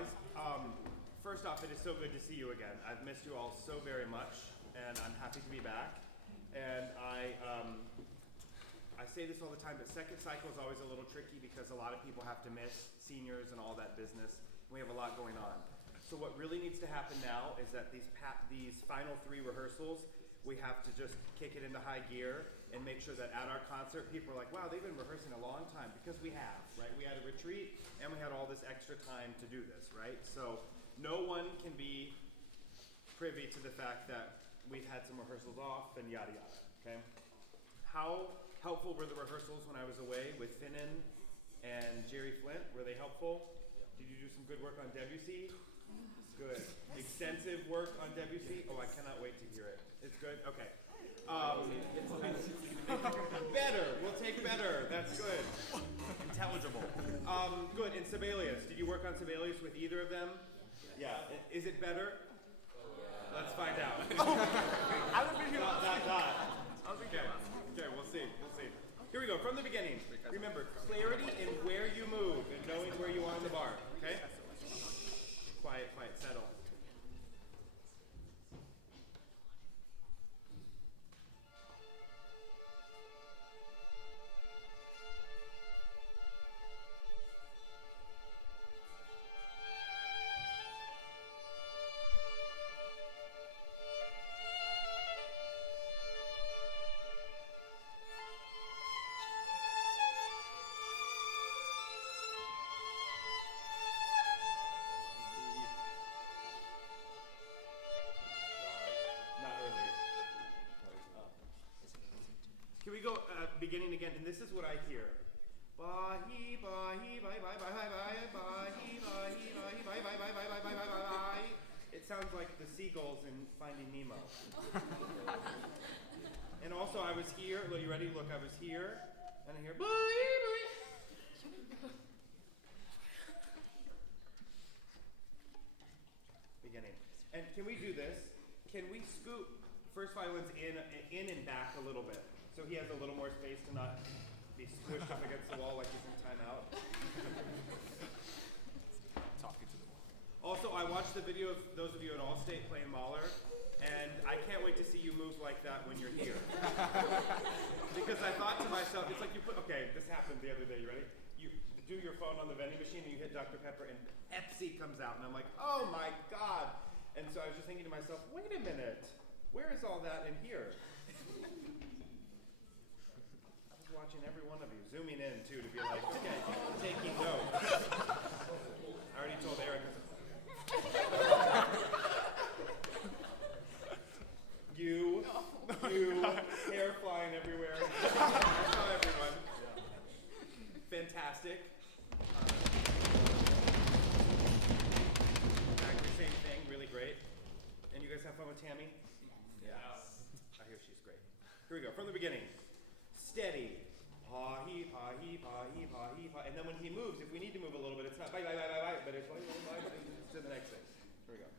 guys. First off, it is so good to see you again. I've missed you all so very much, and I'm happy to be back. And I say this all the time, but second cycle is always a little tricky because a lot of people have to miss seniors and all that business. We have a lot going on. So what really needs to happen now is that these final 3 rehearsals, we have to just kick it into high gear and make sure that at our concert, people are like, wow, they've been rehearsing a long time, because we have, right? We had a retreat, and we had all this extra time to do this, right? So no one can be privy to the fact that we've had some rehearsals off and yada yada, okay? How helpful were the rehearsals when I was away with Finnan and Jerry Flint? Were they helpful? Did you do some good work on Debussy? Good. Extensive work on Debussy? Oh, I cannot wait to hear it. It's good? Okay. Better. We'll take better. That's good. Intelligible. Good. And Sibelius. Did you work on Sibelius with either of them? Yeah. Is it better? Let's find out. I would be here. Okay, we'll see. Here we go. From the beginning. Remember, clarity in where you move and knowing where you are on the bar. Okay? Quiet, settle. Can we go beginning again? And this is what I hear. Ba-hee, ba-hee, bye, bye, bye, bye, bye, ba-hee, ba-hee, ba-hee, bye, bye, bye, bye, bye, bye, bye, bye. It sounds like the seagulls in Finding Nemo. And also I was here, are you ready? Look, I was here, and I hear ba-hee, ba-hee. Beginning. And can we do this? Can we scoot first violins in and back a little bit? So he has a little more space to not be squished up against the wall like he's in timeout. Talking to the wall. Also, I watched the video of those of you at Allstate playing Mahler, and I can't wait to see you move like that when you're here. Because I thought to myself, it's like okay, this happened the other day, you ready? You do your phone on the vending machine and you hit Dr. Pepper and Pepsi comes out, and I'm like, oh my God. And so I was just thinking to myself, wait a minute, where is all that in here? Watching every one of you, zooming in too to be like, okay, taking notes. I already told Eric. You, hair flying everywhere. I saw everyone. Fantastic. Exactly same thing, really great. And you guys have fun with Tammy? Yeah. I hear she's great. Here we go, from the beginning. Steady. Pa-hee, pa-hee, pa-hee, pa-hee, pa. And then when he moves, if we need to move a little bit, it's not bye, bye, bye, bye, bye, but it's bye, bye, bye, bye, to the next thing. Here we go.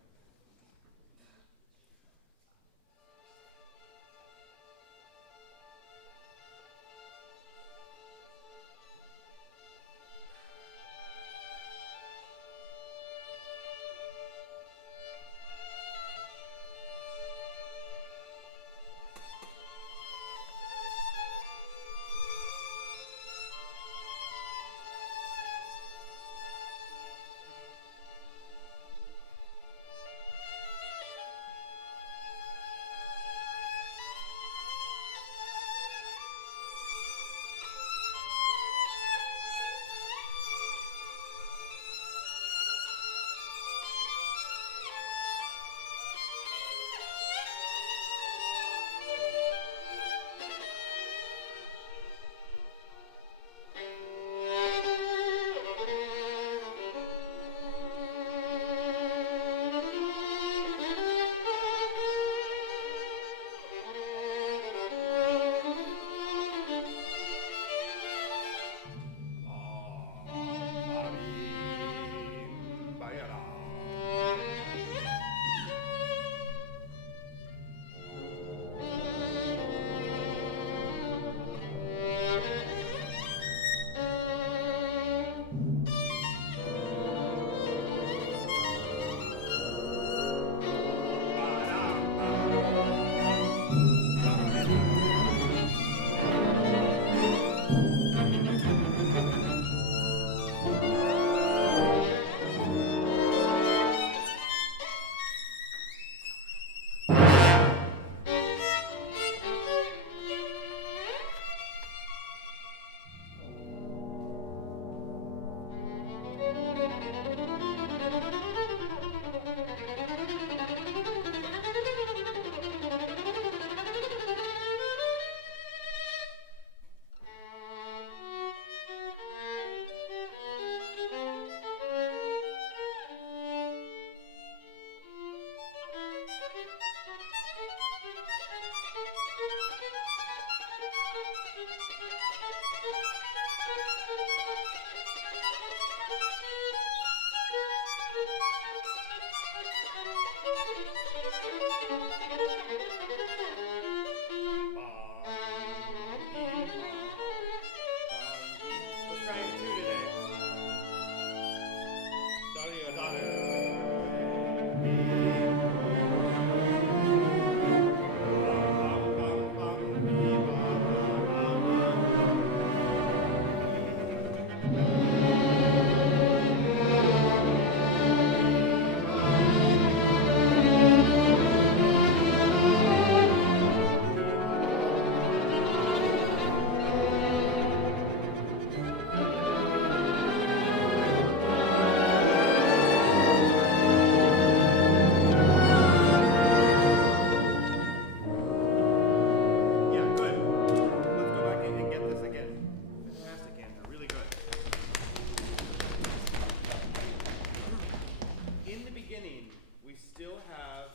still have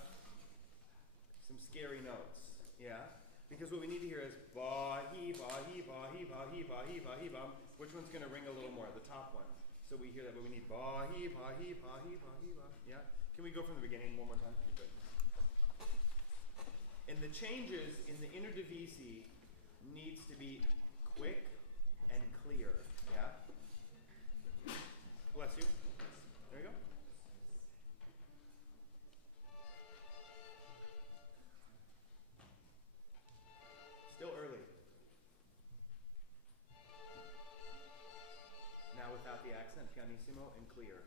some scary notes, yeah? Because what we need to hear is ba he ba he ba he ba he ba he ba he ba. Which one's going to ring a little more? The top one. So we hear that, but we need ba he ba he ba he ba he ba. Yeah. Can we go from the beginning one more time? Good. And the changes in the inner divisi needs to be quick and clear. Yeah. Bless you. There you go. Still early. Now without the accent, pianissimo and clear.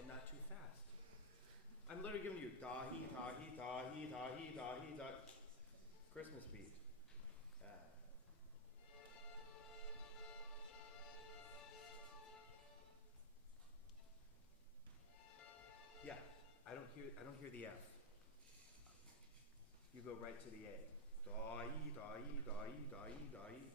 And not too fast. I'm literally giving you da-hee, da-hee, da-hee, da-hee, da-hee, da. Christmas beat. Yeah, I don't hear the F. You go right to the A. Da-hee, da-hee, da-hee, da-hee, da-hee.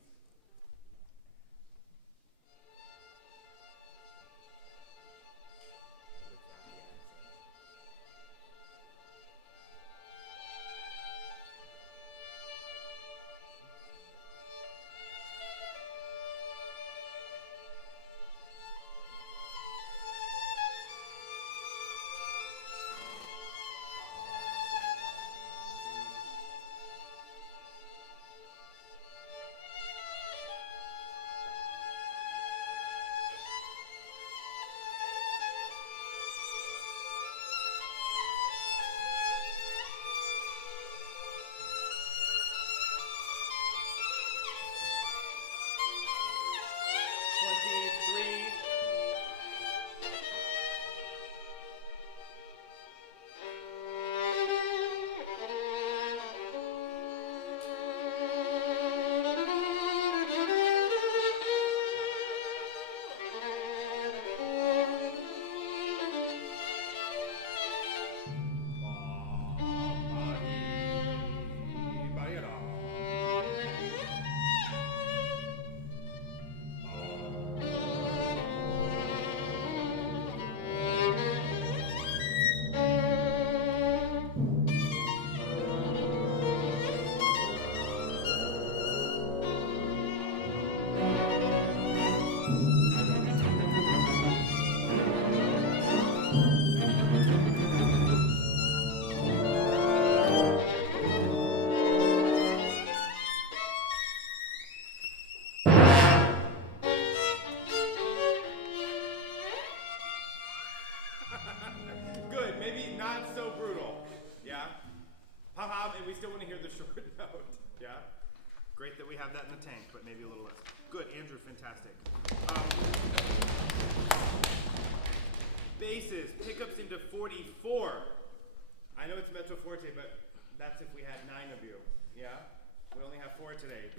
Good, maybe not so brutal. Yeah? Ha-ha, and we still want to hear the short note. Yeah? Great that we have that in the tank, but maybe a little less. Good, Andrew, fantastic. Basses, pickups into 44. I know it's mezzo forte, but that's if we had 9 of you. Yeah? We only have 4 today.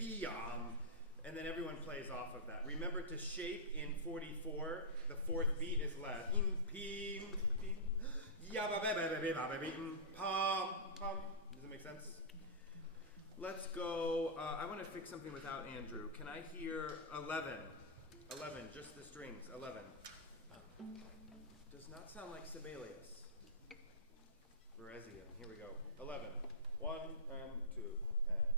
And then everyone plays off of that. Remember to shape in 44, the 4th beat is less. Does it make sense? Let's go, I want to fix something without Andrew. Can I hear 11? 11, just the strings, 11. Does not sound like Sibelius. Beresian, here we go. 11. 1 and 2 and.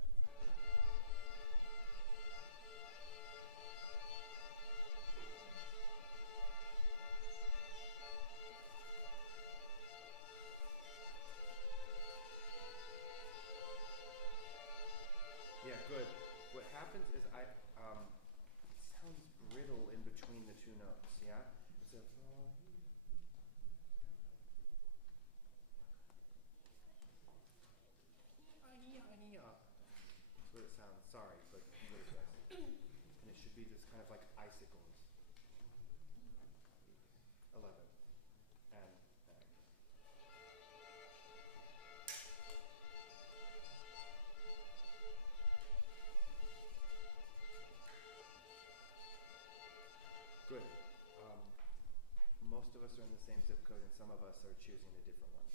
Yeah, good. What happens is it sounds brittle in between the 2 notes, yeah? It's a that's what it sounds. Sorry, but that's what it does. And it should be this kind of like icicles. 11. And. Good. Most of us are in the same zip code, and some of us are choosing a different one.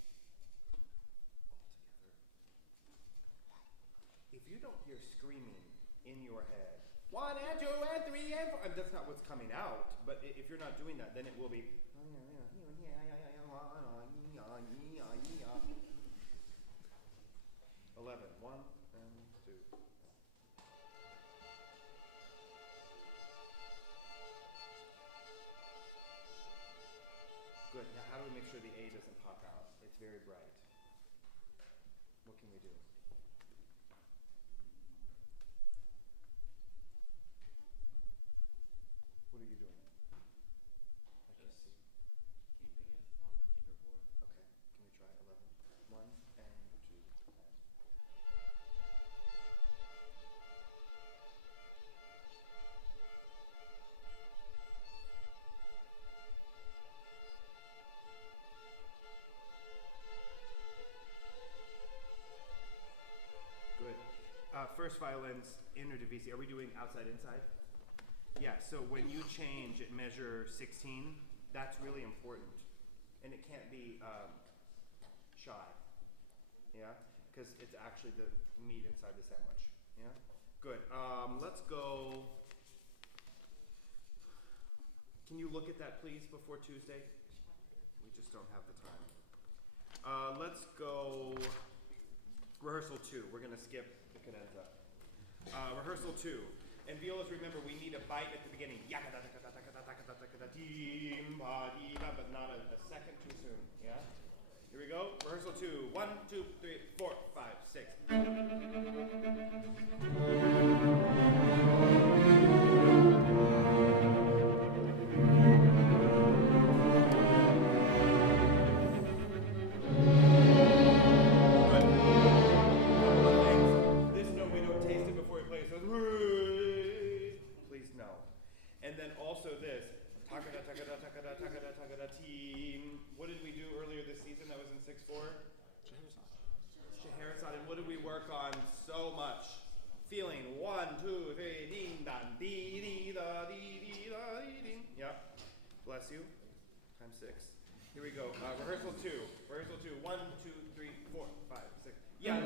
All together. If you don't hear screaming in your head 1 and 2 and 3 and 4. That's not what's coming out, but if you're not doing that, then it will be. 11. 1 and 2. Good. Now, how do we make sure the A doesn't pop out? It's very bright. What can we do? What are you doing? I can't see. Keeping it on the fingerboard. Okay. Can we try 11? 1 and 2 and. Good. First violins, inner Debussy. Are we doing outside, inside? Yeah, so when you change at measure 16, that's really important. And it can't be shy. Yeah? Because it's actually the meat inside the sandwich. Yeah? Good. Let's go. Can you look at that, please, before Tuesday? We just don't have the time. Let's go rehearsal 2. We're going to skip the cadenza. Rehearsal 2. And violas, remember, we need a bite at the beginning. But not a second too soon. Yeah? Here we go. Rehearsal 2. 1, 2, 3, 4, 5, 6. What did we do earlier this season that was in 6/4? Scheherazade. And what did we work on so much? Feeling. 1, 2, 3, ding, dan, dee, dee, da, dee, dee, da, dee, ding. Yep. Bless you. Times 6. Here we go. Rehearsal 2. Rehearsal 2. 1, 2, 3, 4, 5, 6. Yeah.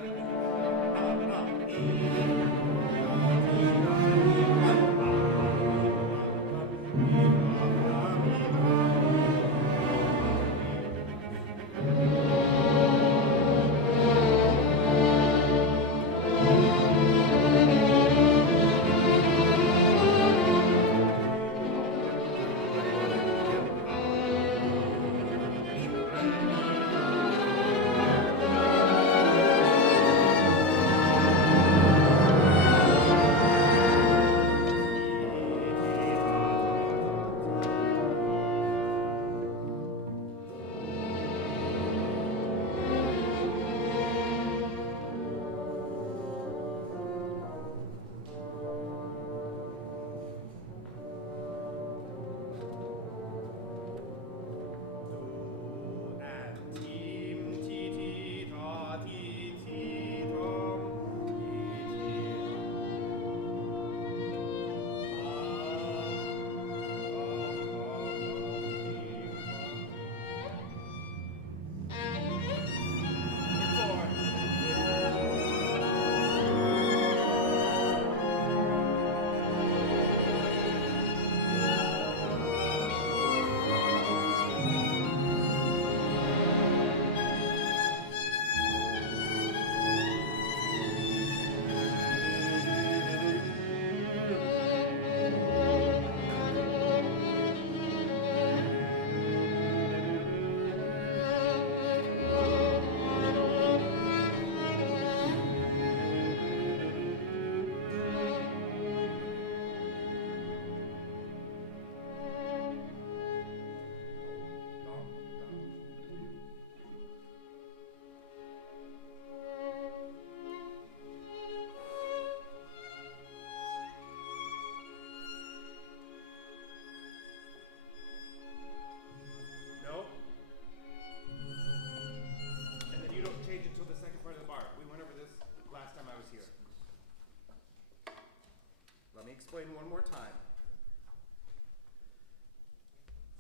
Explain one more time.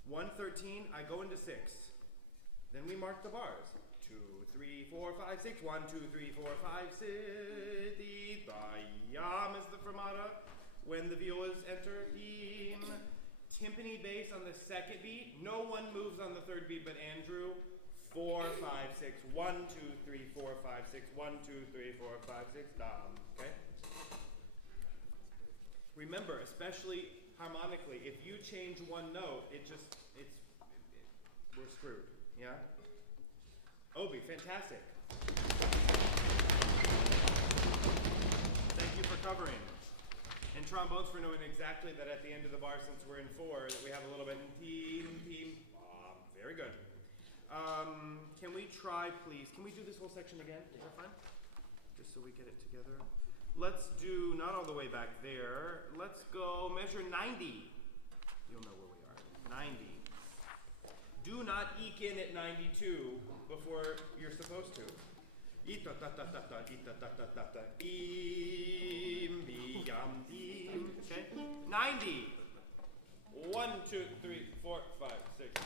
113, I go into 6. Then we mark the bars. 2, 3, 4, 5, 6. 1, 2, 3, 4, 5, 6. The yam is the fermata. when the violas enter. Timpani bass on the second beat. No one moves on the third beat but Andrew. 4, 5, 6. 1, 2, 3, 4, 5, 6. 1, 2, 3, 4, 5, 6. Okay? Remember, especially harmonically, if you change one note, we're screwed. Yeah? Obi, fantastic. Thank you for covering. And trombones for knowing exactly that at the end of the bar, since we're in 4, that we have a little bit team. Very good. Can we try, please? Can we do this whole section again? Is that fine? Just so we get it together. Let's do, not all the way back there. Let's go measure 90. You'll know where we are. 90. Do not eke in at 92 before you're supposed to. Okay? 90. 1, 2, 3, 4, 5, 6.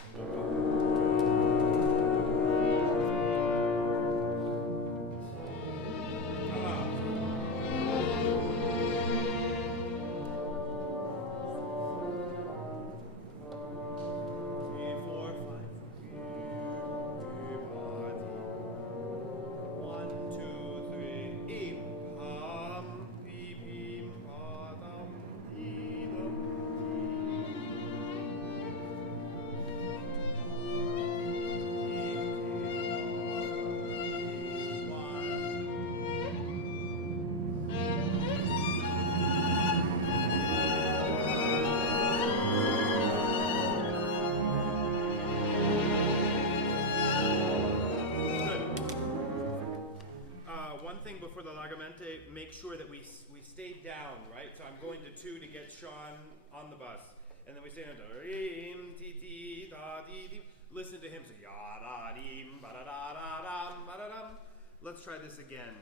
Before the Largamente, make sure that we stay down, right? So I'm going to 2 to get Sean on the bus. And then we stay down to listen to him say ya da dim ba da da da dam ba da dam. Let's try this again.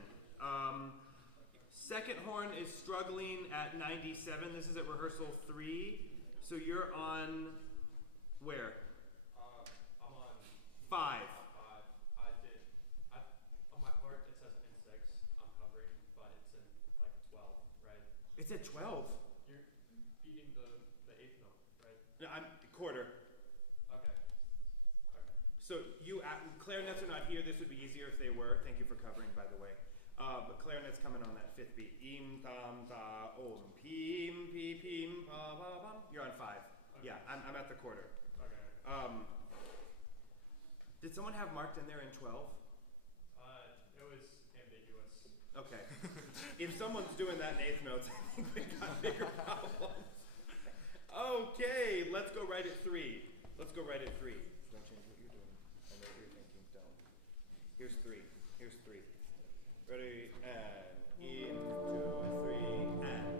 Second horn is struggling at 97. This is at rehearsal 3. So you're on where? I'm on 5. It's at 12. You're beating the 8th note, right? No, I'm quarter. Okay. So clarinets are not here. This would be easier if they were. Thank you for covering, by the way. But clarinet's coming on that 5th beat. Im tam ta om pim pi pim pa ba bam. You're on 5. Okay. Yeah, I'm at the quarter. Okay. Did someone have marked in there in 12? It was ambiguous. Okay. If someone's doing that in 8th notes, I think we got bigger problems. Okay, let's go right at 3. Let's go right at 3. Don't change what you're doing. I know what you're thinking. Don't. Here's 3. Here's 3. Ready, and in, 2, 3, and.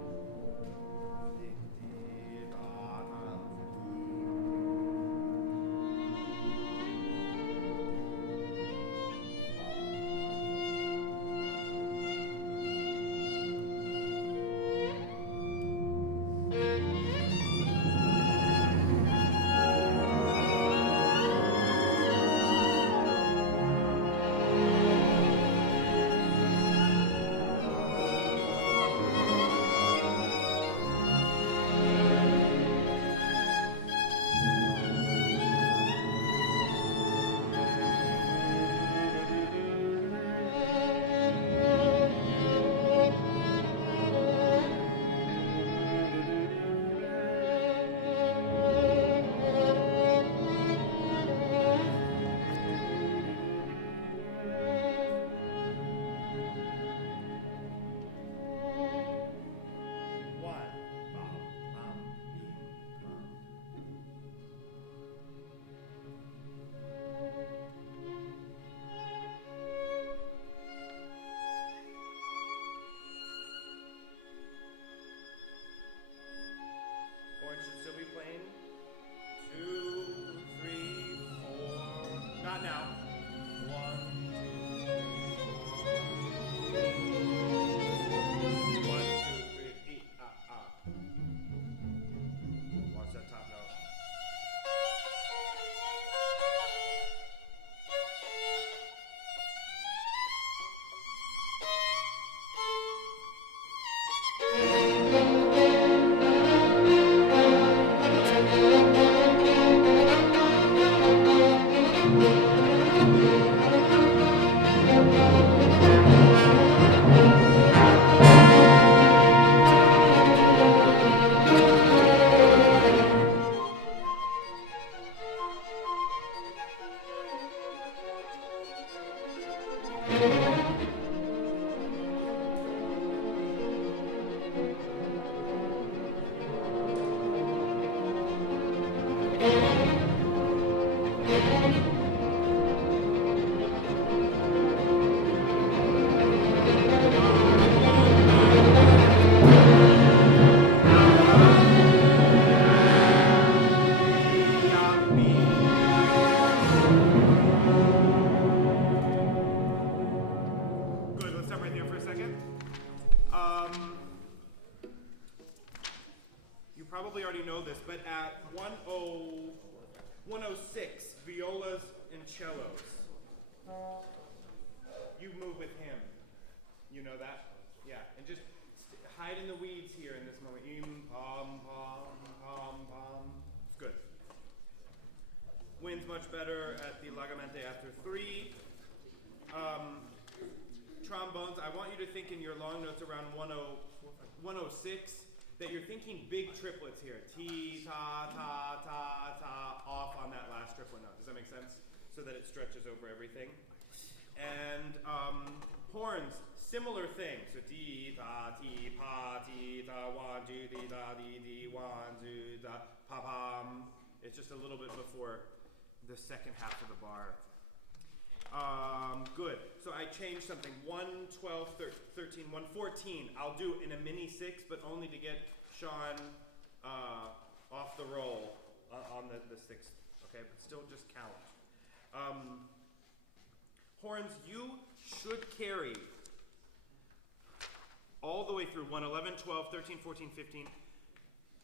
Not now. 1, 2, 3, 4. 1, 2, 3, Watch that top note. Good, let's stop right there for a second. You probably already know this, but at 106, violas and cellos, you move with him. You know that? Yeah, and just hide in the weeds here in this moment. Pom, pom, pom, pom. Good. Wind's much better at the Legamente after 3. Trombones, I want you to think in your long notes around 106 that you're thinking big triplets here. T, ta, ta, ta, ta, off on that last triplet note. Does that make sense? So that it stretches over everything. And horns, similar thing. So ti, ta, ti, pa, ti, ta, 1, 2, ti, ta, ti, ti, 1, 2, ta, pa, pam. It's just a little bit before the second half of the bar. Good. So I changed something. 1, 12, 13, 1, 14. I'll do in a mini 6, but only to get Sean off the roll on the 6th. Okay, but still just count. Horns, you should carry all the way through 1, 11, 12, 13, 14, 15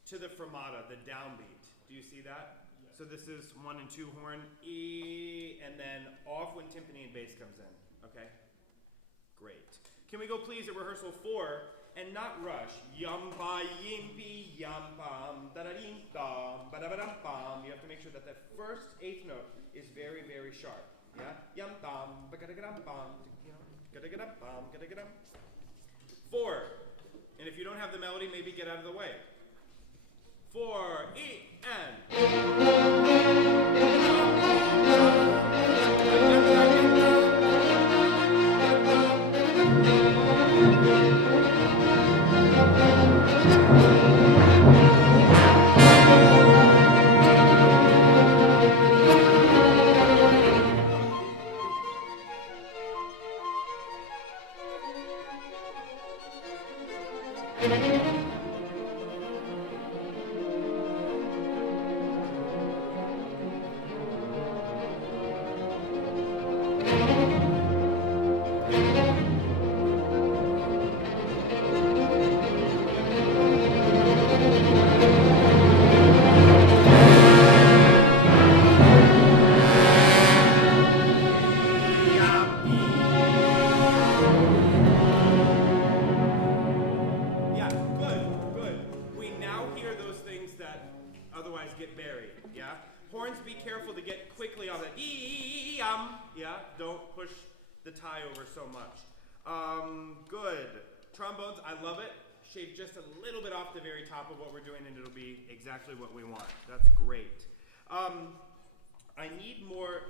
to the fermata, the downbeat. Do you see that? So this is 1 and 2 horn, E, and then off when timpani and bass comes in, okay? Great. Can we go please at rehearsal 4 and not rush? Yum ba yimpi yum bam da da ding dam ba da ba dum bam. You have to make sure that that first 8th note is very, very sharp. Yeah? Yum dam ba ga da ga dum bam, you know, ga da ga dum bam, ga da ga dum. 4. And if you don't have the melody, maybe get out of the way. 4, E, and. So much. Good. Trombones, I love it. Shave just a little bit off the very top of what we're doing and it'll be exactly what we want. That's great. I need more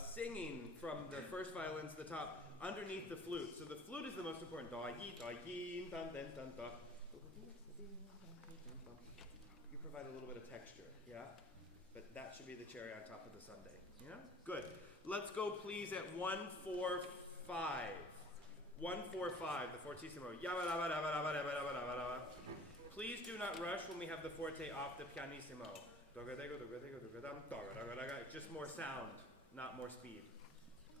singing from the first violin to the top underneath the flute. So the flute is the most important. You provide a little bit of texture, yeah? But that should be the cherry on top of the sundae. Yeah? Good. Let's go please at 1, 4, 5. 1, 4, 5, the fortissimo. Please do not rush when we have the forte off the pianissimo. Just more sound, not more speed.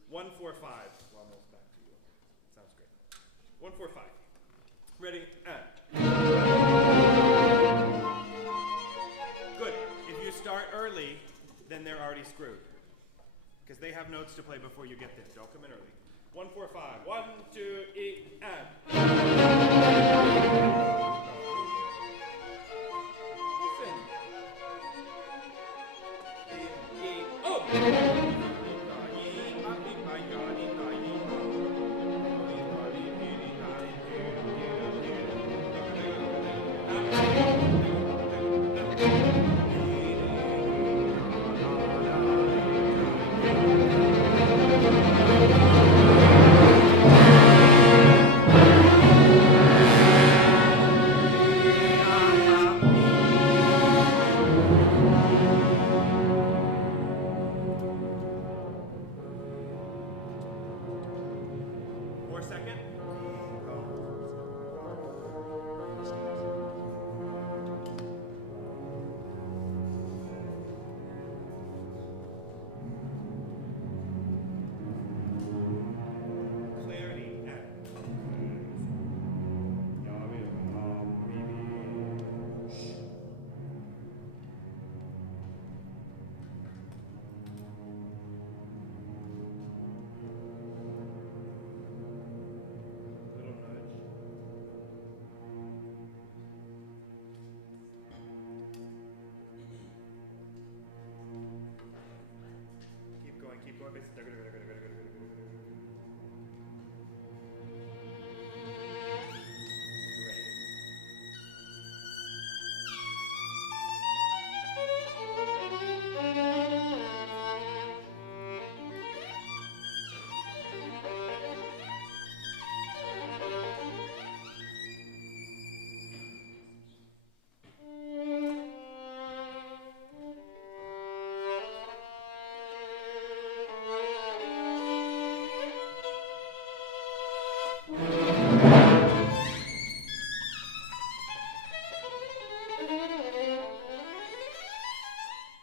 1, 4, 5. Well, almost back to you. Sounds great. 1, 4, 5. Ready? And. Good. If you start early, then they're already screwed. Because they have notes to play before you get there. Don't come in early. 1, 4, 5. 1, 2, 8, and. Listen. Oh! more bass.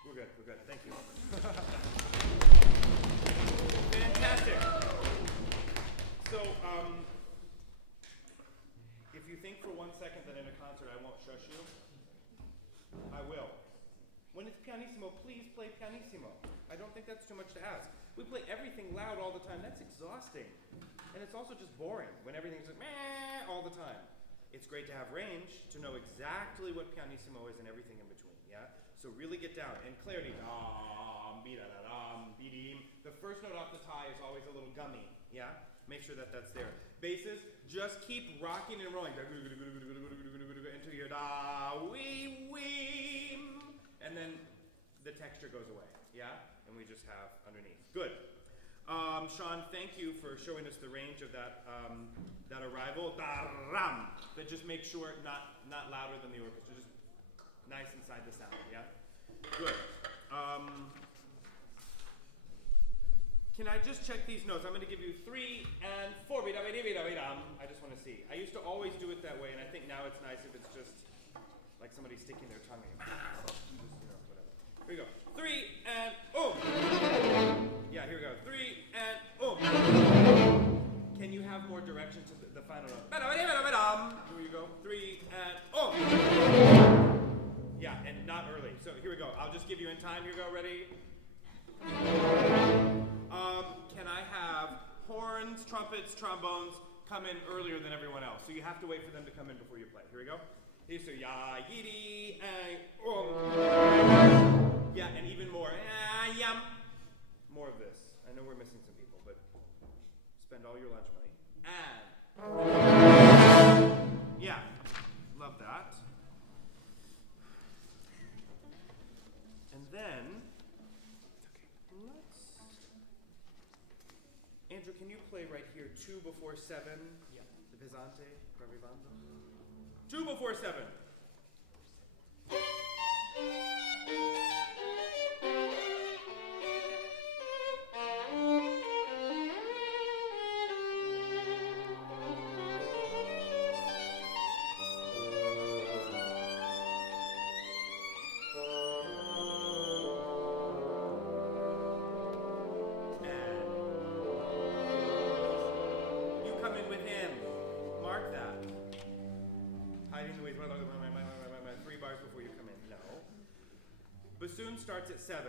We're good. Thank you. Fantastic. So, if you think for 1 second that in a concert I won't shush you, I will. When it's pianissimo, please play pianissimo. I don't think that's too much to ask. We play everything loud all the time. That's exhausting. And it's also just boring when everything's like meh all the time. It's great to have range, to know exactly what pianissimo is and everything in between, yeah? So really get down. And clarity, the first note off the tie is always a little gummy, yeah? Make sure that that's there. Basses, just keep rocking and rolling until you're da, wee, wee. And then the texture goes away, yeah? And we just have underneath. Good. Sean, thank you for showing us the range of that that arrival. Da-ram. But just make sure not louder than the orchestra. Just nice inside the sound, yeah? Good. Can I just check these notes? I'm going to give you 3 and 4. I just want to see. I used to always do it that way, and I think now it's nice if it's just like somebody sticking their tongue in. Just, whatever. Here we go. 3 and Yeah, here we go. 3 and Can you have more direction to the final note? Here we go. 3 and Yeah, and not early. So here we go. I'll just give you in time. Here we go. Ready? Can I have horns, trumpets, trombones come in earlier than everyone else? So you have to wait for them to come in before you play. Here we go. So ya, yidi, and Yeah, and even more. Yum. More of this. I know we're missing some people, but spend all your lunch money. And yeah, love that. And then Andrew, can you play right here 2 before 7? Yeah. The pesante, arrivando. 2 before 7. Bassoon starts at 7.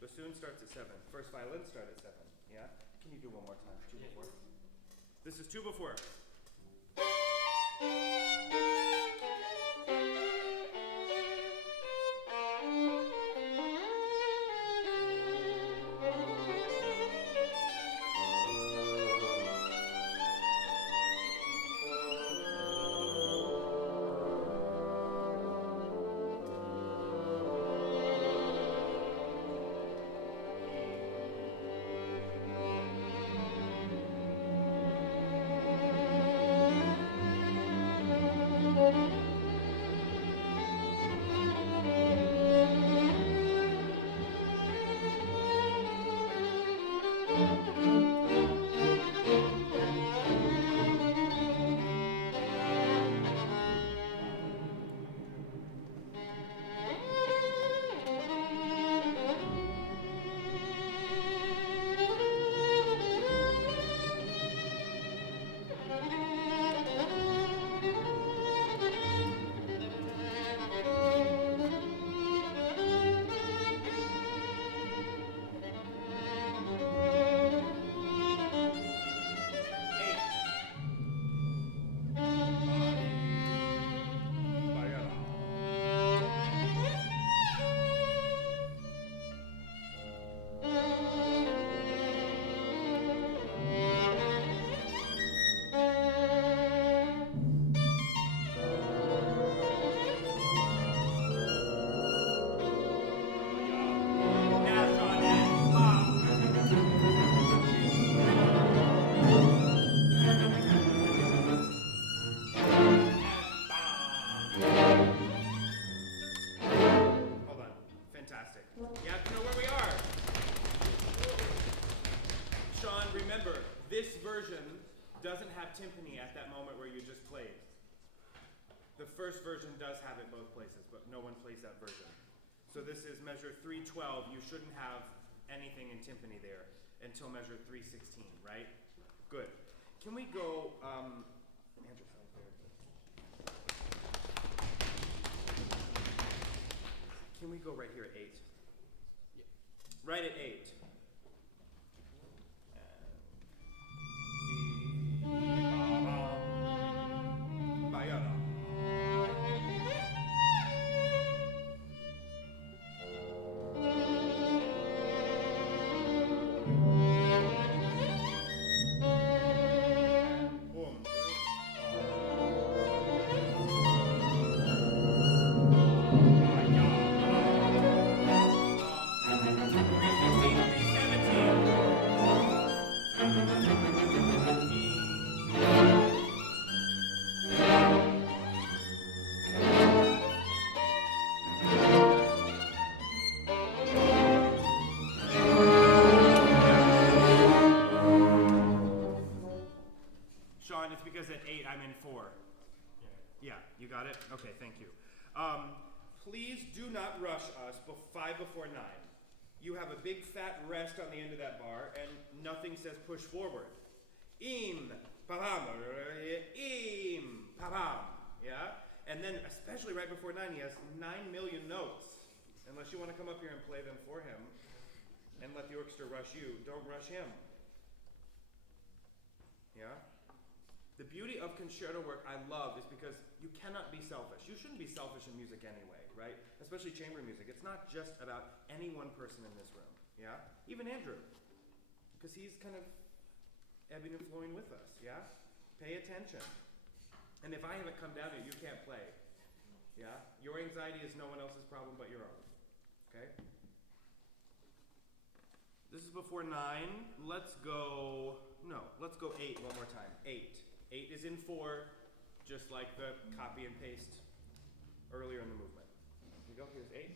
Bassoon starts at 7. First violin start at 7. Yeah? Can you do one more time? 2 before. This is 2 before. You have to know where we are. Sean, remember, this version doesn't have timpani at that moment where you just played. The first version does have it both places, but no one plays that version. So this is measure 312. You shouldn't have anything in timpani there until measure 316, right? Good. Can we go, Andrew sounds very good. Can we go right here at 8? Yeah. Right at 8. Because at 8 I'm in 4. Yeah, you got it? Okay, thank you. Please do not rush us 5 before 9. You have a big fat rest on the end of that bar, and nothing says push forward. Im, pa-pam, yeah? And then, especially right before 9, he has 9 million notes. Unless you want to come up here and play them for him and let the orchestra rush you, don't rush him. Yeah? The beauty of concerto work I love is because you cannot be selfish. You shouldn't be selfish in music anyway, right? Especially chamber music. It's not just about any one person in this room, yeah? Even Andrew, because he's kind of ebbing and flowing with us, yeah? Pay attention. And if I haven't come down here, you can't play, yeah? Your anxiety is no one else's problem but your own, okay? This is before 9. Let's go 8 one more time. 8. 8 is in 4, just like the copy and paste earlier in the movement. Here we go, here's 8.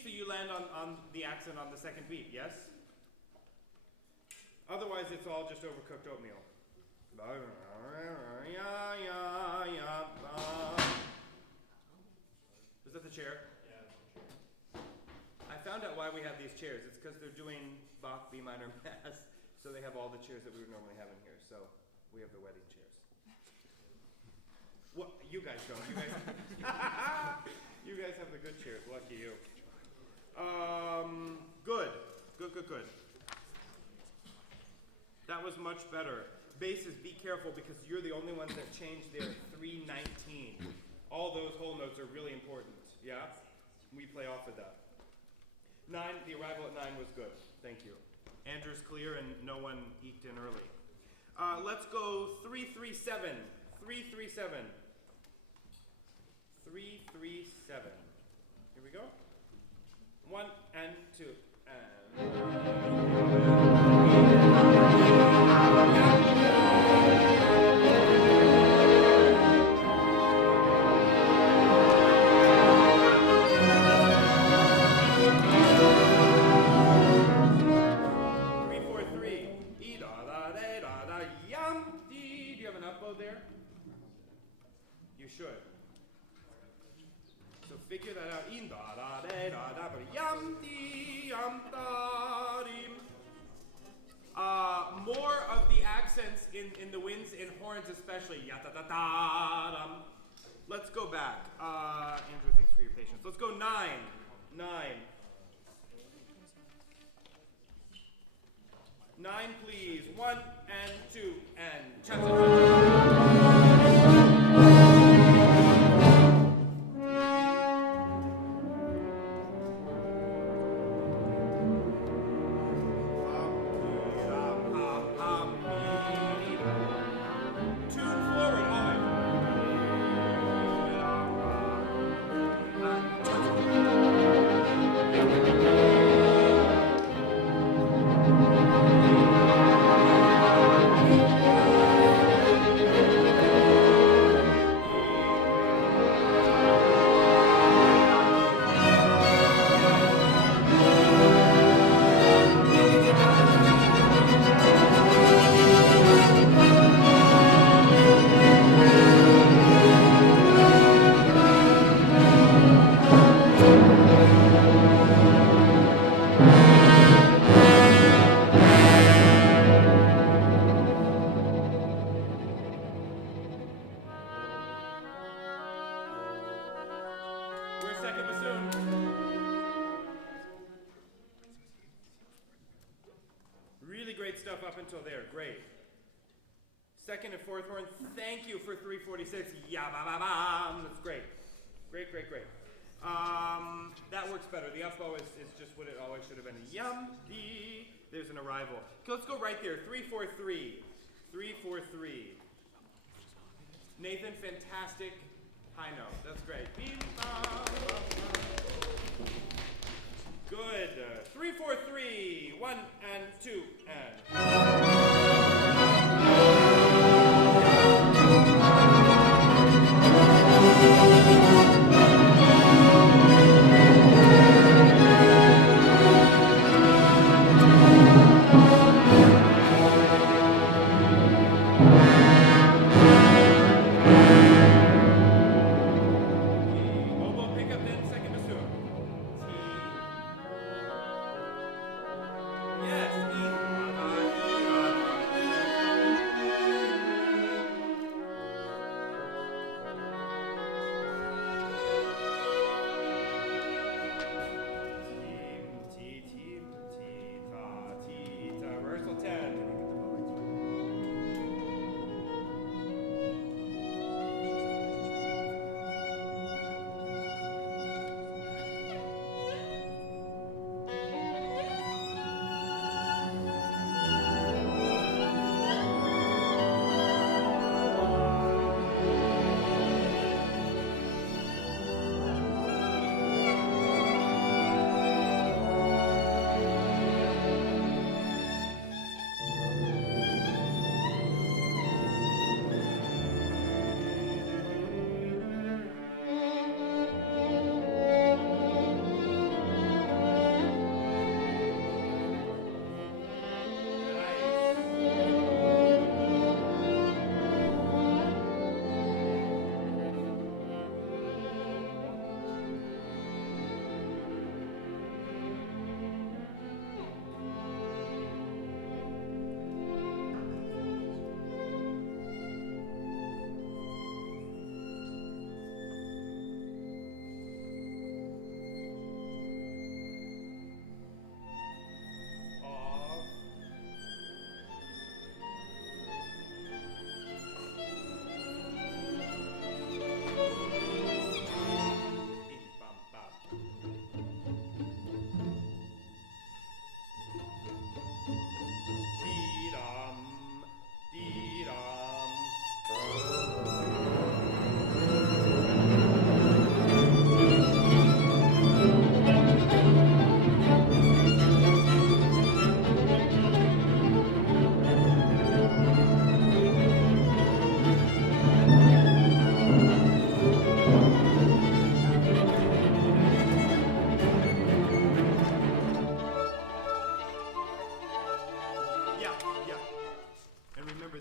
So you land on the accent on the second beat, yes? Otherwise, it's all just overcooked oatmeal. Is that the chair? Yeah. I found out why we have these chairs. It's because they're doing Bach B minor mass, so they have all the chairs that we would normally have in here. So we have the wedding chairs. What? You guys don't. You guys, you guys have the good chairs. Lucky you. Good. Good. That was much better. Basses, be careful because you're the only ones that changed their 319. All those whole notes are really important. Yeah? We play off of that. 9, the arrival at 9 was good. Thank you. Andrew's clear and no one eked in early. Let's go 337. 337. 337. Here we go. 1 and 2 and mode there? You should. So figure that out. In da da da da da yum dee yum da dim. More of the accents in the winds and horns especially. Ya da da da dum. Let's go back. Andrew, thanks for your patience. Let's go 9. 9. 9, please. 1 and 2 and cha-cha-cha-cha. Until there, great. Second and fourth horn, thank you for 346. Yeah, ba ba ba. That's great. Great, great, great. That works better. The up bow is just what it always should have been. Yum, dee. There's an arrival. Okay, let's go right there. 343. 343. Nathan, fantastic high note. That's great. Good. 343. 1 and 2 and. Yes,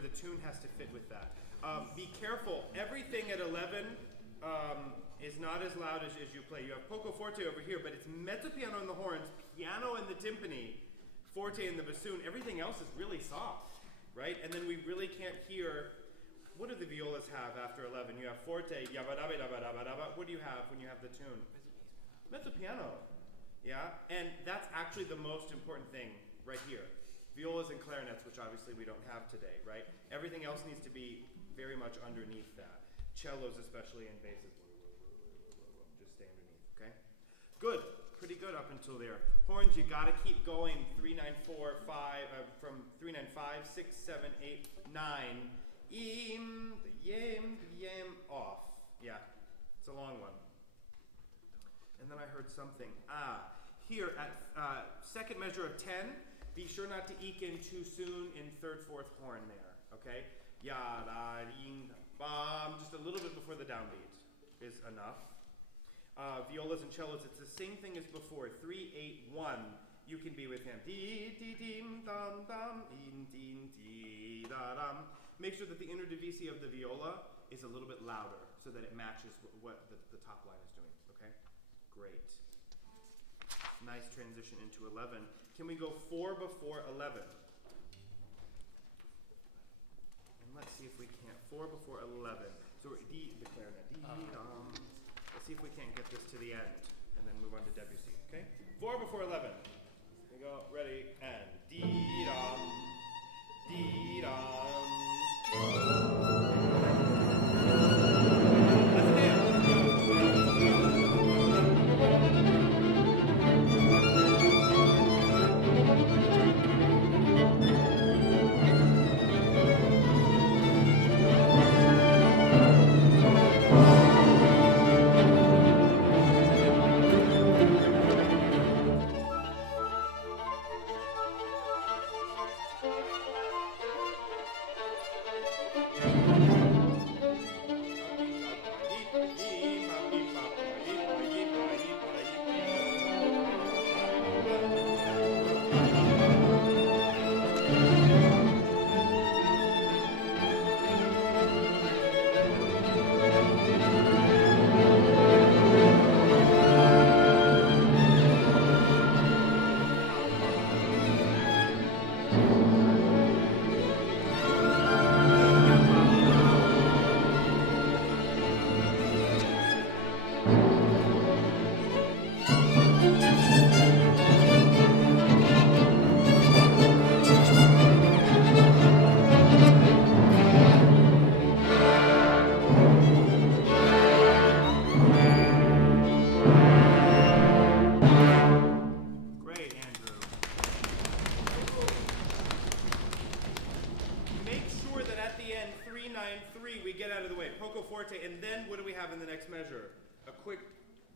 the tune has to fit with that. Be careful. Everything at 11 is not as loud as you play. You have poco forte over here, but it's mezzo piano in the horns, piano in the timpani, forte in the bassoon. Everything else is really soft, right? And then we really can't hear. What do the violas have after 11? You have forte, yabba-dabba-dabba-dabba-dabba. What do you have when you have the tune? Mezzo piano. Yeah? And that's actually the most important thing right here. Violas and clarinets, which obviously we don't have today, right? Everything else needs to be very much underneath that. Cellos especially and basses. Just stay underneath, okay? Good. Pretty good up until there. Horns, you gotta keep going. 3, 9, 4, 5, from 3, 9, 5, 6, 7, 8, 9. Im, the yam, off. Yeah, it's a long one. And then I heard something. Here at second measure of 10, be sure not to eke in too soon in third, fourth horn there, okay? Ya, da, ding, bam, just a little bit before the downbeat is enough. Violas and cellos, it's the same thing as before. 3, 8, 1, you can be with him. Dee, dee, dim, dum, dum, in, din, dee, da, dum. Make sure that the inner divisi of the viola is a little bit louder so that it matches what the top line is doing, okay? Great. Nice transition into 11. Can we go 4 before 11? And let's see if we can't. 4 before 11. So we're D, the clarinet. Let's see if we can't get this to the end and then move on to Debussy, okay? 4 before 11. Here we go, ready, and dee-dum, dee-dum.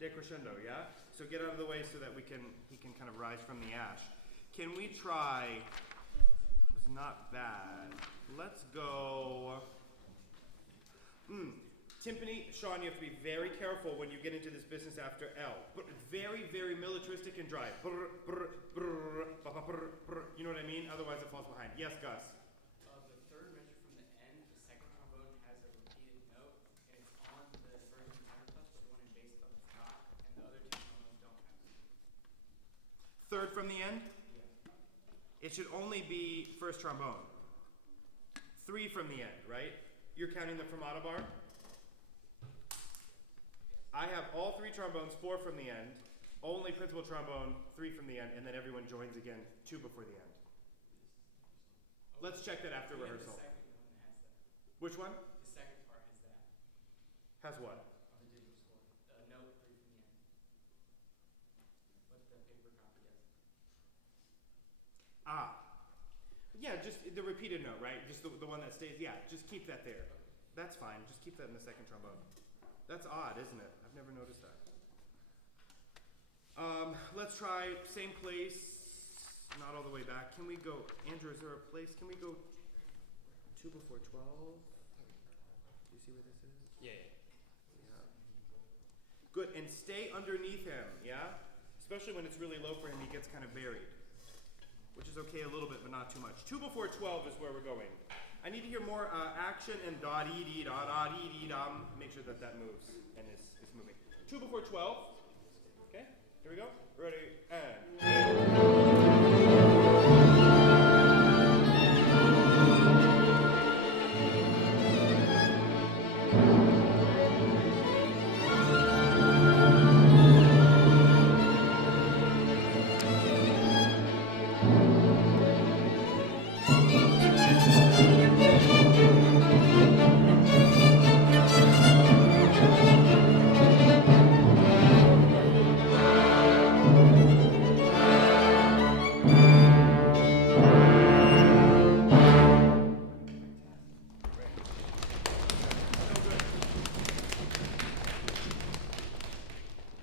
Decrescendo, yeah? So get out of the way so that he can kind of rise from the ash. Can we try, it's not bad. Let's go, timpani, Sean, you have to be very careful when you get into this business after L. Very, very militaristic and dry. Brr, brr, brr, ba, ba, brr, brr. You know what I mean? Otherwise it falls behind. Yes, Gus? The third measure from the end, the second trombone has a repeated note, and it's on the first and counterclef, but the one in bass clef is not, and the other two trombones don't have it. Third from the end? Yeah. It should only be first trombone. 3 from the end, right? You're counting the fermata bar? I have all 3 trombones, 4 from the end, only principal trombone, 3 from the end, and then everyone joins again, 2 before the end. Let's check that after rehearsal. The second one has that. Which one? The second part has that. Has what? On the digital score. Note 3 from the end. But the paper copy doesn't. Yeah, just the repeated note, right? Just the one that stays. Yeah, just keep that there. That's fine. Just keep that in the second trombone. That's odd, isn't it? I've never noticed that. Let's try same place, not all the way back. Can we go, Andrew, is there a place? Can we go 2 before 12? Do you see where this is? Yeah. Good, and stay underneath him, yeah? Especially when it's really low for him, he gets kind of buried. Which is okay a little bit, but not too much. 2 before 12 is where we're going. I need to hear more action and da dee dee da da dee dee dum. Make sure that that moves and is moving. 2 before 12. Okay, here we go. Ready and.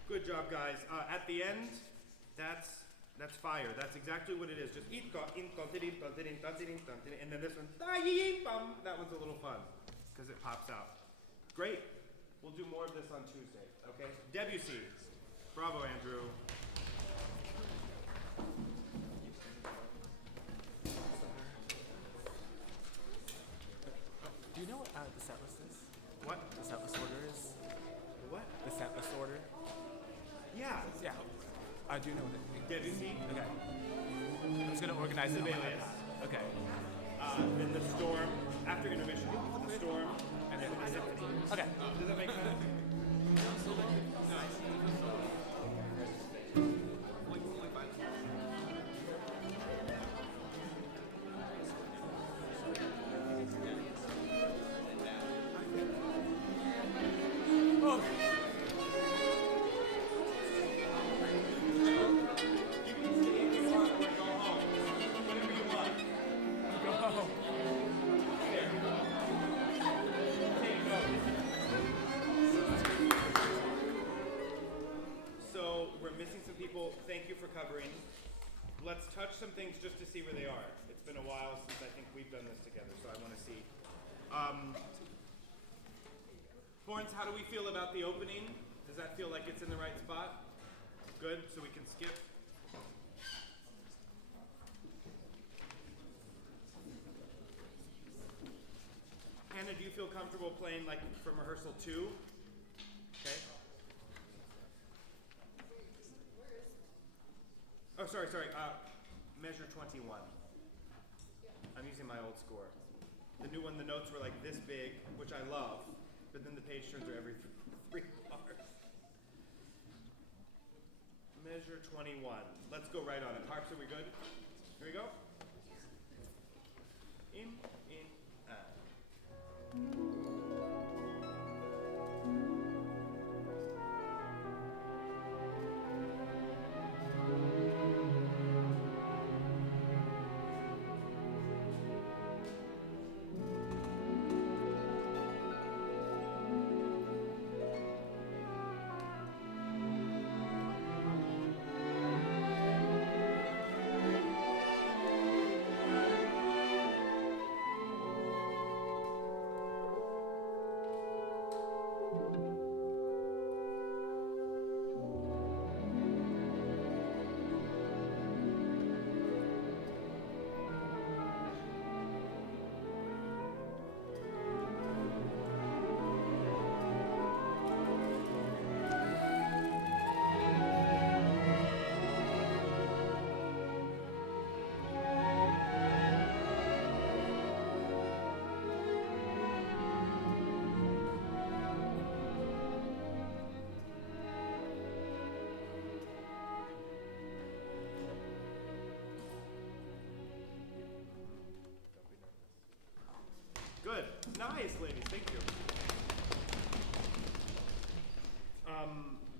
Good job, guys. At the end, that's fire. That's exactly what it is. Just and then this one, that one's a little fun because it pops out. Great. We'll do more of this on Tuesday. Okay. Debussy. Bravo, Andrew. Do you know what the set list is? What? The set list order is? What? The set list order? Yeah. Yeah. I do know what it means. Debussy. Okay. I'm just going to organize it on my Sibelius. iPad. Okay. Then the storm. After intermission, the storm. And then Symphony. okay. Does that make sense? Oh. You can stay if you want or go home. Whatever you want. Go home. There. Take note. So we're missing some people. Thank you for covering. Let's touch some things just to see where they are. It's been a while since I think we've done this together, so I want to see. Florence, how do we feel about the opening? Does that feel like it's in the right spot? Good, so we can skip. Hannah, do you feel comfortable playing like from rehearsal 2? Okay. Oh, sorry. Measure 21. I'm using my old score. The new one, the notes were like this big, which I love, but then the page turns are every 3 bars. Measure 21. Let's go right on it. Harps, are we good? Here we go. In, Good. Nice, ladies. Thank you.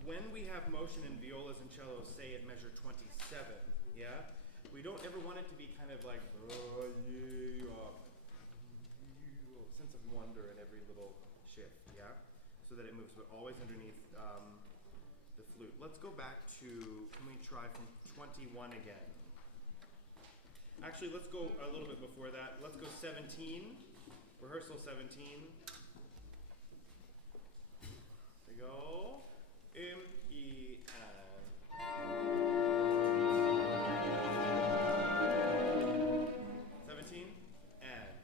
When we have motion in violas and cellos, say at measure 27, yeah? We don't ever want it to be kind of like, sense of wonder in every little shift, yeah? So that it moves, but always underneath the flute. Let's go back to, can we try from 21 again? Actually, let's go a little bit before that. Let's go 17. Rehearsal 17. There we go. E, and. 17. And.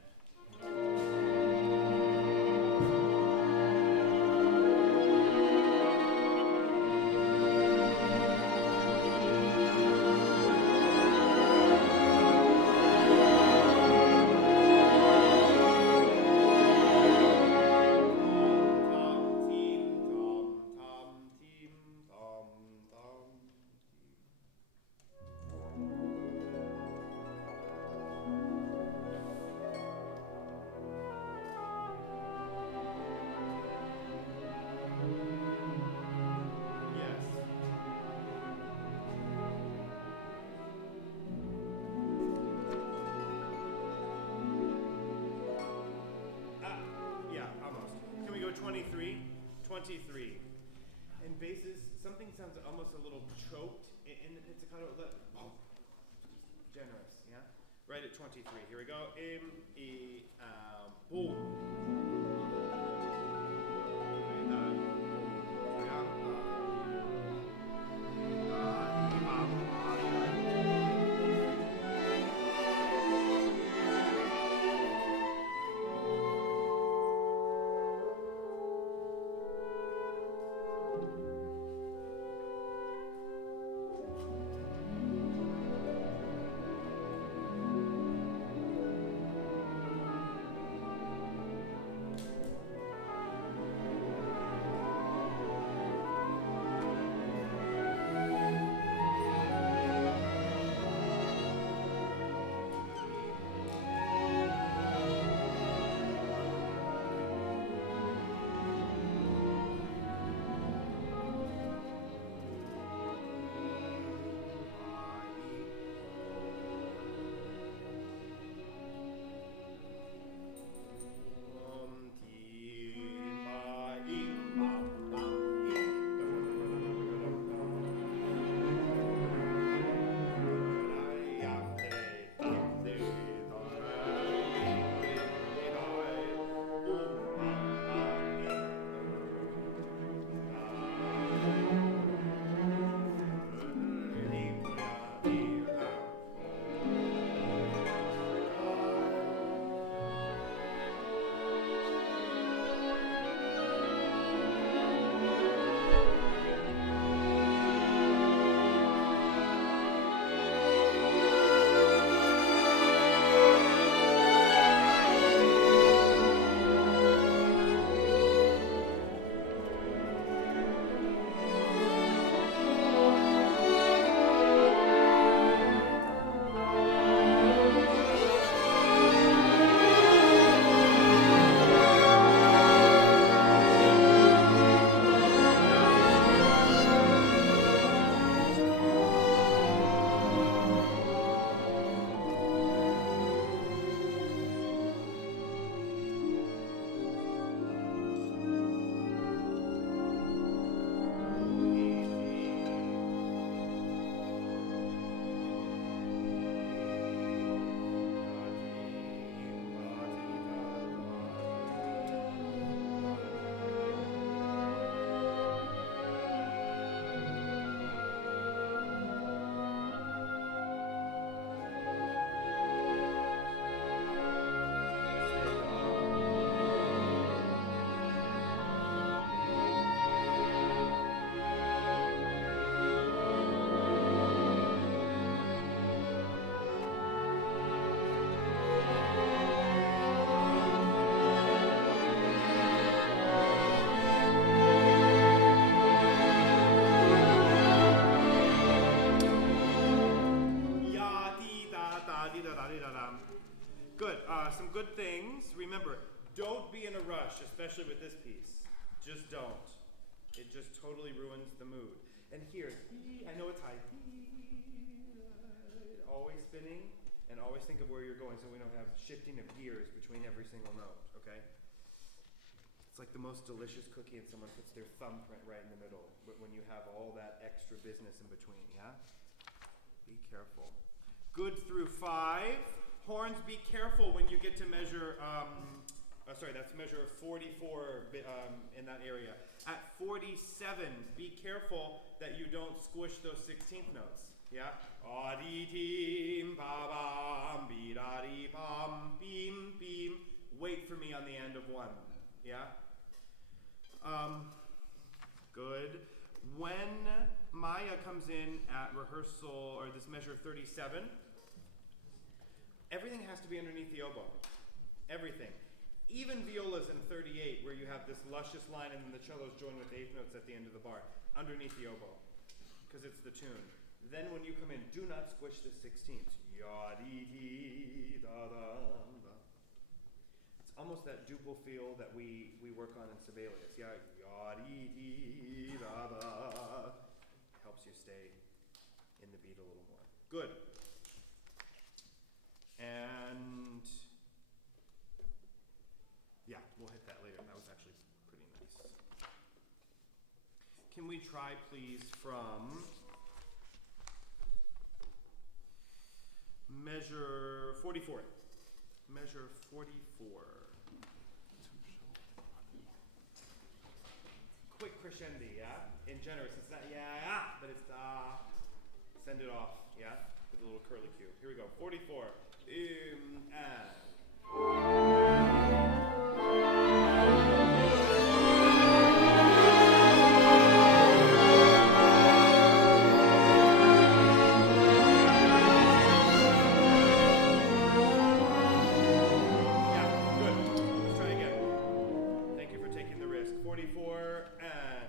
23. 23. And basses, something sounds almost a little choked in the pizzicato. Generous, yeah? Right at 23. Here we go. Boom. Good. Some good things. Remember, don't be in a rush, especially with this piece. Just don't. It just totally ruins the mood. And here, I know it's high. Always spinning, and always think of where you're going so we don't have shifting of gears between every single note, okay? It's like the most delicious cookie and someone puts their thumbprint right in the middle when you have all that extra business in between, yeah? Be careful. Good through 5. Horns, be careful when you get to measure, that's measure 44 in that area. At 47, be careful that you don't squish those 16th notes. Yeah? Wait for me on the end of 1. Yeah? Good. When Maya comes in at rehearsal, or this measure 37, everything has to be underneath the oboe. Everything. Even violas in 38, where you have this luscious line and then the cellos join with the 8th notes at the end of the bar, underneath the oboe, because it's the tune. Then when you come in, do not squish the 16ths. Ya-dee-dee-da-da-da. It's almost that duple feel that we work on in Sibelius. Yeah, ya-dee-dee-da-da. Helps you stay in the beat a little more. Good. And yeah, we'll hit that later. That was actually pretty nice. can we try, please, from measure 44? Measure 44. Quick crescendi, yeah? In generous, it's not yeah, but it's send it off, yeah? With a little curly cue. Here we go, 44. Yeah, good. Let's try again. Thank you for taking the risk. 44 and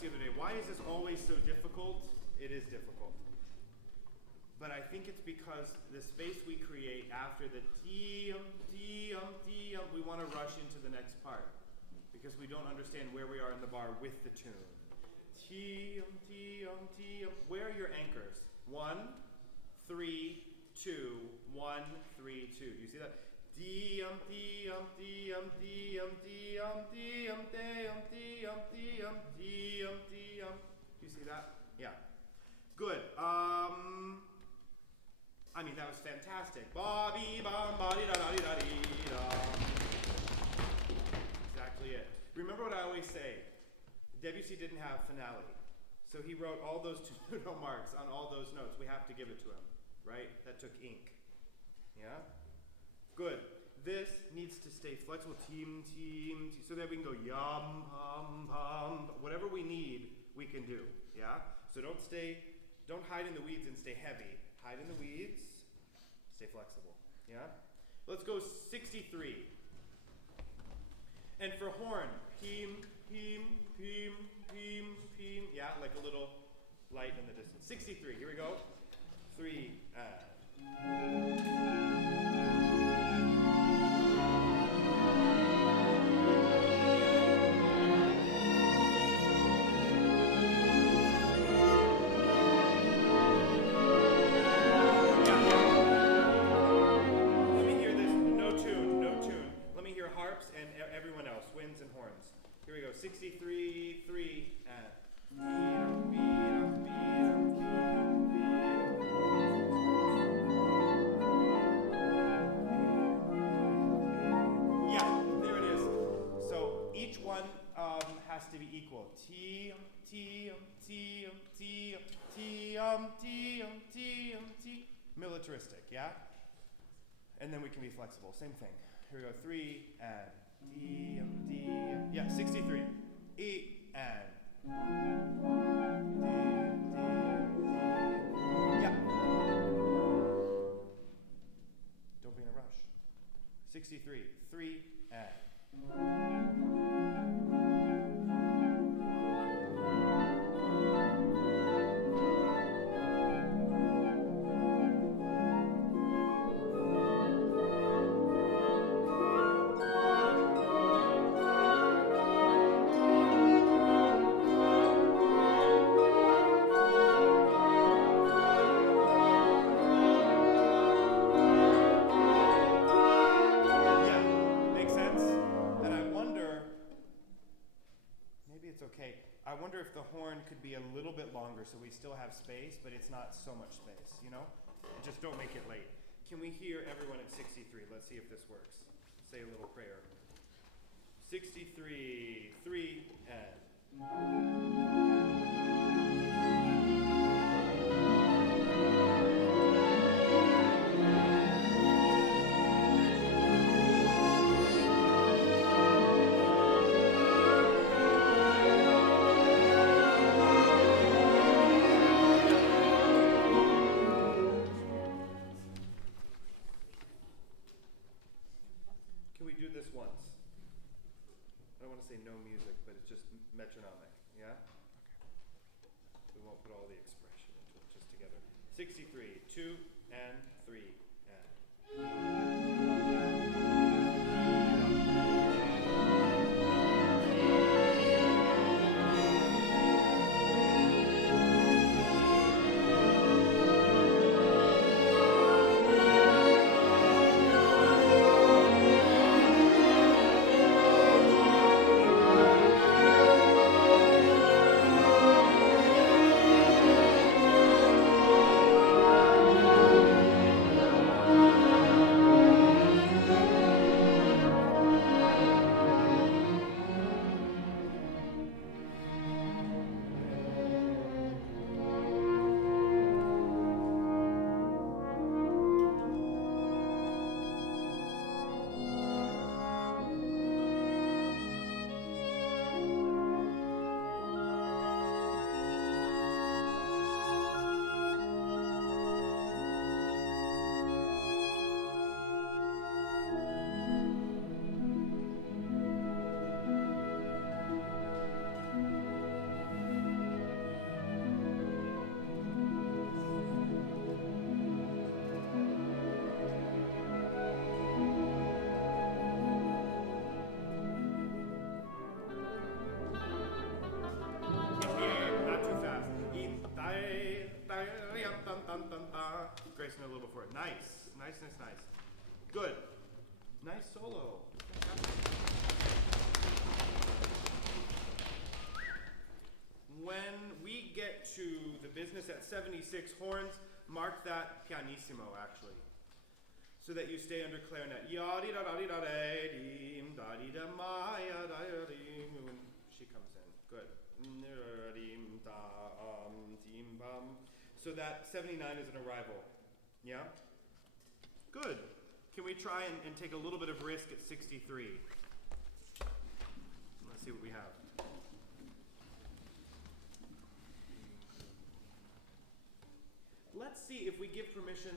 the other day. Why is this always so difficult? It is difficult. But I think it's because the space we create after the we want to rush into the next part because we don't understand where we are in the bar with the tune. Where are your anchors? 1, 3, 2, 1, 3, 2. Do you see that? Do you see that? Yeah. Good. I mean, that was fantastic. Exactly it. Remember what I always say. Debussy didn't have finality. So he wrote all those tenuto marks on all those notes. We have to give it to him, right? That took ink. Yeah? Good. This needs to stay flexible. So that we can go yum, hum. Whatever we need, we can do. Yeah? So don't hide in the weeds and stay heavy. Hide in the weeds, stay flexible. Yeah? Let's go 63. And for horn, pim. Yeah, like a little light in the distance. 63, here we go. 3, Let me hear this. No tune. Let me hear harps and everyone else, winds and horns. Here we go. 63, 3, Yeah, there it is. So each one has to be equal. Militaristic, yeah? And then we can be flexible. Same thing. Here we go. 3 and yeah, 63. E and yeah. Don't be in a rush. 63. 3 and okay. I wonder if the horn could be a little bit longer so we still have space, but it's not so much space, you know? Just don't make it late. Can we hear everyone at 63? Let's see if this works. Say a little prayer. 63, 3, and. Can we do this once? I don't want to say no music, but it's just metronomic, yeah? Okay. We won't put all the expression into it, just together. 63, 2, and 3, and. Grayson a little before it. Nice. Nice, nice, nice. Good. Nice solo. When we get to the business at 76 horns, mark that pianissimo actually. So that you stay under clarinet. When she comes in. Good. So that 79 is an arrival. Yeah? Good. Can we try and take a little bit of risk at 63? Let's see what we have. Let's see if we give permission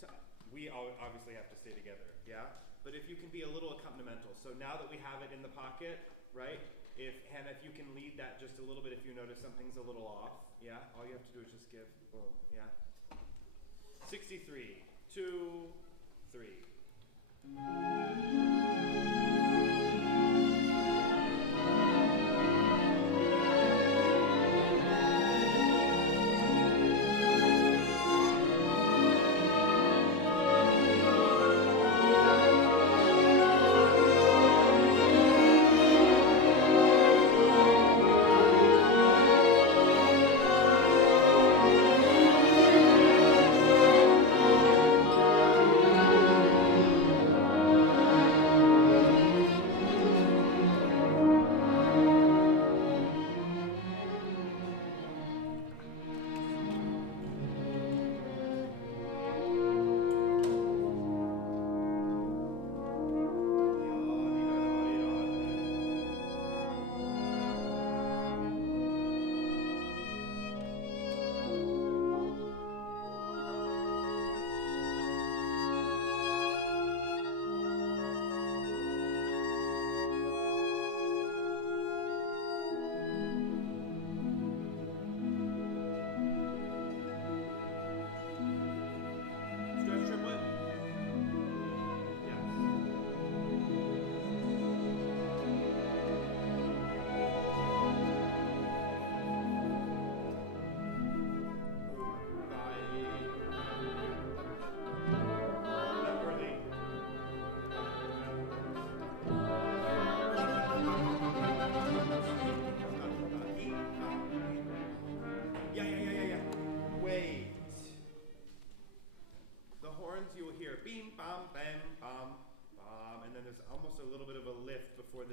to, we obviously have to stay together, yeah? But if you can be a little accompanimental. So now that we have it in the pocket, right? Hannah, if you can lead that just a little bit if you notice something's a little off, yeah? All you have to do is just give, boom, yeah? 63, 2, 3.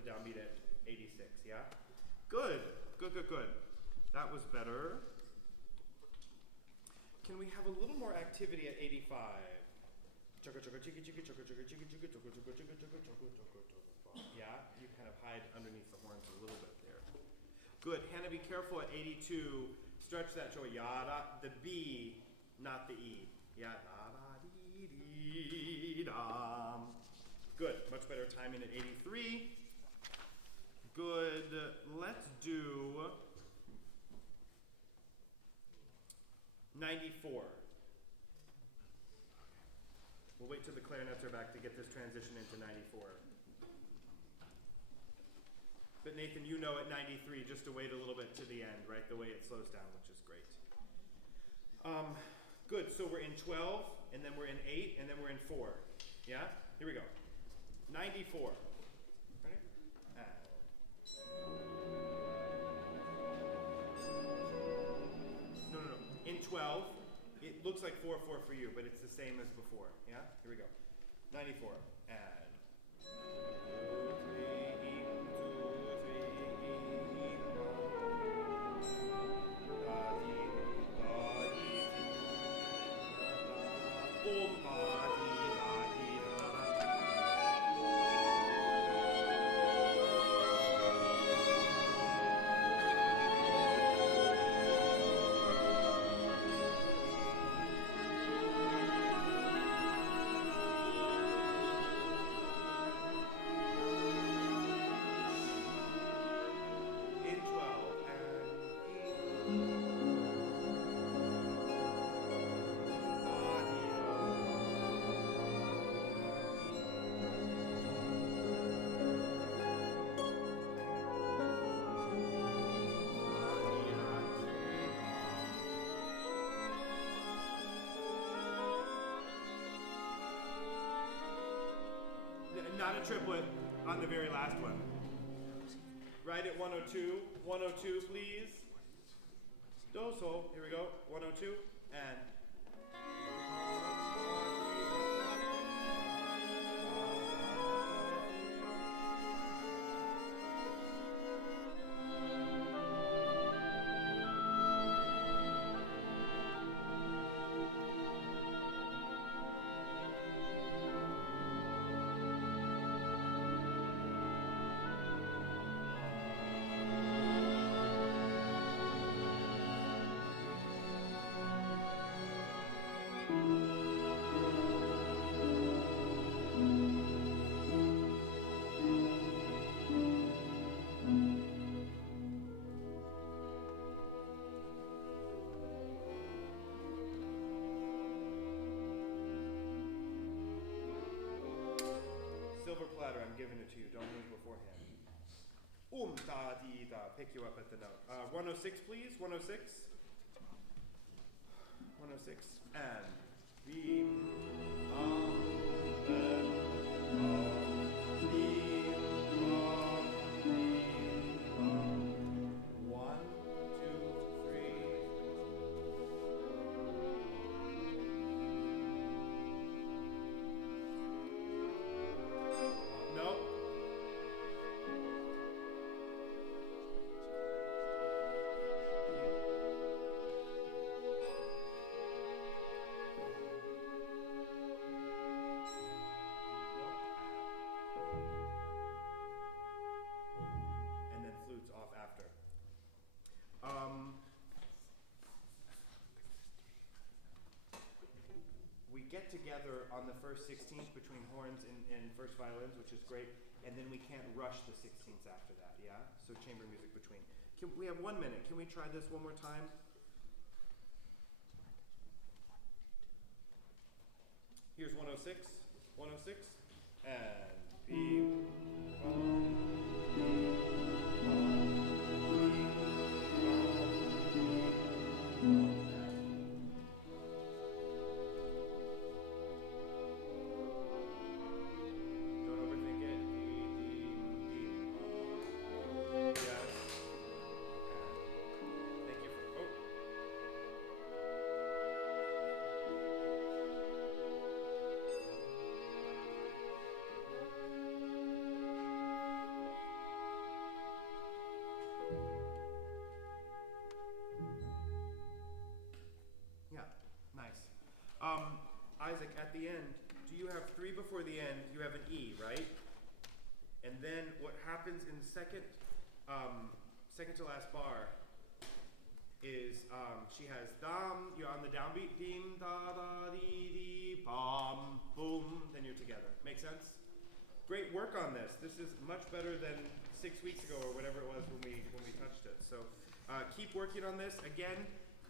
the downbeat at 86, yeah? Good, good, good, good. That was better. Can we have a little more activity at 85? Yeah, you kind of hide underneath the horns a little bit there. Good, Hannah, be careful at 82. Stretch that Choi, yada, the B, not the E. Yeah, da da dee dee da. Good, much better timing at 83. Good, let's do 94. We'll wait till the clarinets are back to get this transition into 94. But Nathan, you know at 93 just to wait a little bit to the end, right? The way it slows down, which is great. Good, so we're in 12, and then we're in 8, and then we're in 4. Yeah? Here we go. 94. Ready? No. In 12, it looks like 4/4 for you, but it's the same as before. Yeah? Here we go. 94. And 2, 3, 1. Not a triplet on the very last one. Right at 102. 102, please. Do, so, here we go. 102, and... Silver platter, I'm giving it to you. Don't move beforehand. Da dee da. Pick you up at the note. 106, please. 106. 106. And beam. One, two, three. Nope. And then flutes off after. We get together on the first 16th between horns and first violins, which is great, and then we can't rush the 16ths after that, yeah? So chamber music between. We have 1 minute. Can we try this one more time? Here's 106. 106. And beam. Don't overthink it. Yes. Thank you for. Oh. classic, at the end, do you have 3 before the end? You have an E, right? And then what happens in the second to last bar is she has dam, you're on the downbeat, dim, da, da, dee, dee, bam, boom, then you're together. Make sense? Great work on this. This is much better than 6 weeks ago or whatever it was when we touched it. So keep working on this. Again,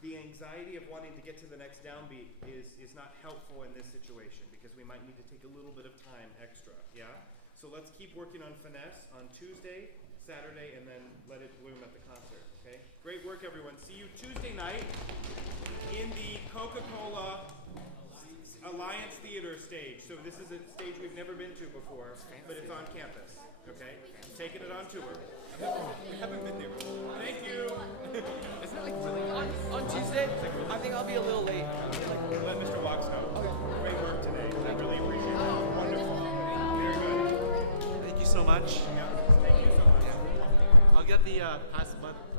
the anxiety of wanting to get to the next downbeat is not helpful in this situation because we might need to take a little bit of time extra, yeah? So let's keep working on finesse on Tuesday, Saturday, and then let it bloom at the concert, okay? Great work, everyone. See you Tuesday night in the Coca-Cola Alliance Theater stage. So this is a stage we've never been to before, but it's on campus, okay? Taking it on tour. We haven't been there before. Thank you. Isn't it like really On Tuesday, I think I'll be a little late. Let Mr. Wax know. Great work today. I really appreciate it. Wonderful. Very good. Thank you so much. Yeah. Thank you so much. I'll get the pass button.